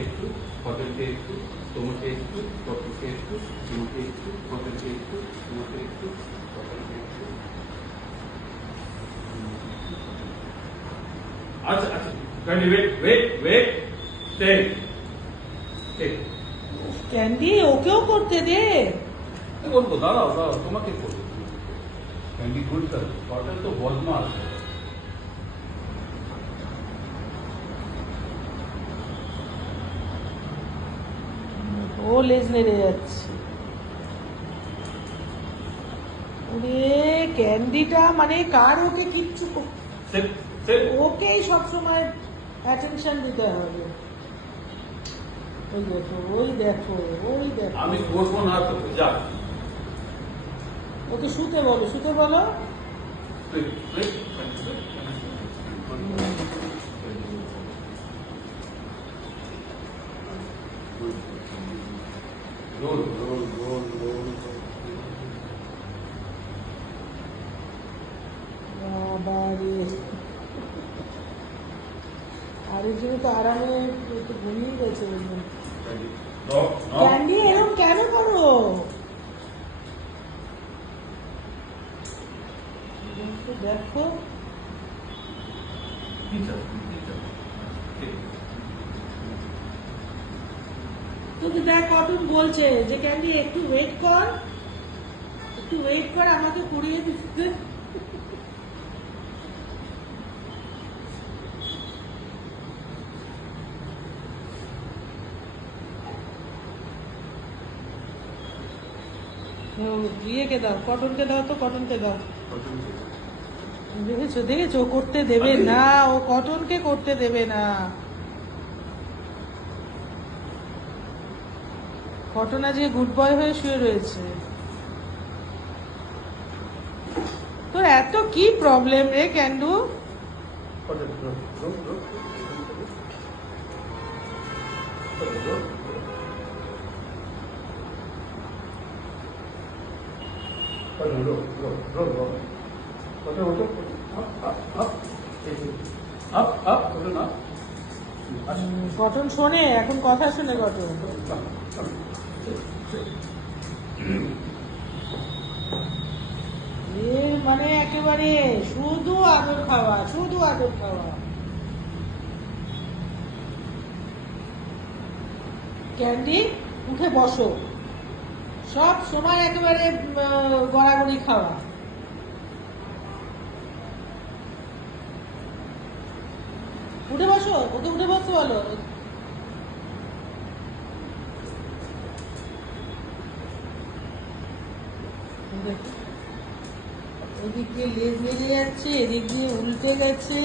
একটু কদলকে একটু তোমাকে একটু কতকে একটু তোমাকে একটু কদলকে একটু তোমাকে একটু কদলকে একটু আচ্ছা আচ্ছা kindly wait wait wait take take candy ওকেও করতে দে বলব দাঁড়াও দাঁড়াও তোমাকে করব ক্যান্ডি গুড কার কটল তো বদমাস লেজ নেড়ে যাচ্ছে ওরে ক্যান্ডিটা মানে কার ওকে কিচ্ছু ওকেই সবসময় অ্যাটেনশন দিতে হবে ওই দেখো ওই দেখো ওই দেখো আমি করব না তো যা ওকে শুতে বলো শুতে বলো রোল রোল বাবারে। আরেকজন তো আরামে একটু ঘুমিয়ে গেছে ক্যান্ডি এরকম কেন করো? দেখো, দেখো তোকে দেখ কটন বলছে যে ক্যান্ডি একটু ওয়েট কর। একটু ওয়েট কর আমাকে কুড়িয়ে দিতে ইয়েকে দাও কটনকে দাও তো কটনকে দাও। দেখেছ দেখেছ ও করতে দেবে না ও কটনকে করতে দেবে না। কটন যে গুড বয় হয়ে শুয়ে রয়েছে। তোর এত কি প্রবলেম রে ক্যান্ডু? কটন শোনে, এখন কথা শুনে এর মানে একেবারে শুধু আদর খাওয়া, শুধু আদর খাওয়া। ক্যান্ডি, উঠে বসো। সব সময় একেবারে গড়াগড়ি খাওয়া। উঠে বসো, ওকে উঠে বসতে বলো। ওদিক লেজ বেরিয়ে যাচ্ছে এদিক দিয়ে উল্টে গেছে